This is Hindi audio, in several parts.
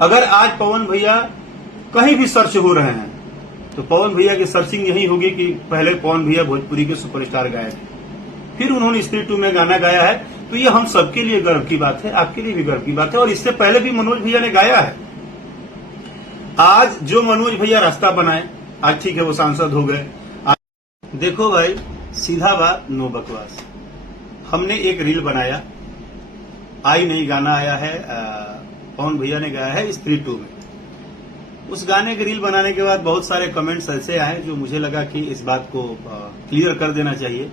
अगर आज पवन भैया कहीं भी सर्च हो रहे हैं तो पवन भैया की सर्चिंग यही होगी कि पहले पवन भैया भोजपुरी के सुपरस्टार गाए थे, फिर उन्होंने स्त्री 2 में गाना गाया है। तो ये हम सबके लिए गर्व की बात है, आपके लिए भी गर्व की बात है। और इससे पहले भी मनोज भैया ने गाया है। आज जो मनोज भैया रास्ता बनाए, आज ठीक है वो सांसद हो गए। देखो भाई, सीधा बात, नो बकवास। हमने एक रील बनाया, आई नहीं गाना आया है, पवन भैया ने गाया है स्त्री 2 में। उस गाने के रील बनाने के बाद बहुत सारे कमेंट्स ऐसे आए जो मुझे लगा कि इस बात को क्लियर कर देना चाहिए।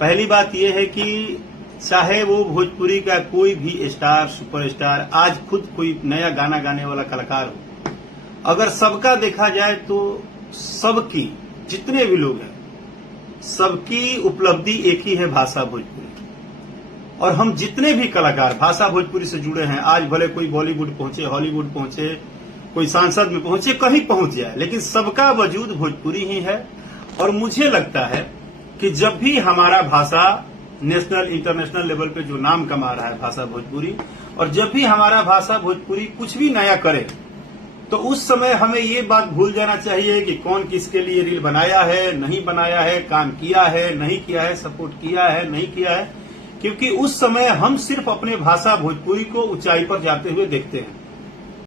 पहली बात यह है कि चाहे वो भोजपुरी का कोई भी स्टार, सुपरस्टार, आज खुद कोई नया गाना गाने वाला कलाकार हो, अगर सबका देखा जाए तो सबकी, जितने भी लोग हैं, सबकी उपलब्धि एक ही है, भाषा भोजपुरी। और हम जितने भी कलाकार भाषा भोजपुरी से जुड़े हैं, आज भले कोई बॉलीवुड पहुंचे, हॉलीवुड पहुंचे, कोई सांसद में पहुंचे, कहीं पहुंच जाए, लेकिन सबका वजूद भोजपुरी ही है। और मुझे लगता है कि जब भी हमारा भाषा नेशनल, इंटरनेशनल लेवल पे जो नाम कमा रहा है भाषा भोजपुरी, और जब भी हमारा भाषा भोजपुरी कुछ भी नया करे, तो उस समय हमें ये बात भूल जाना चाहिए कि कौन किसके लिए रील बनाया है, नहीं बनाया है, काम किया है, नहीं किया है, सपोर्ट किया है, नहीं किया है, क्योंकि उस समय हम सिर्फ अपने भाषा भोजपुरी को ऊंचाई पर जाते हुए देखते हैं।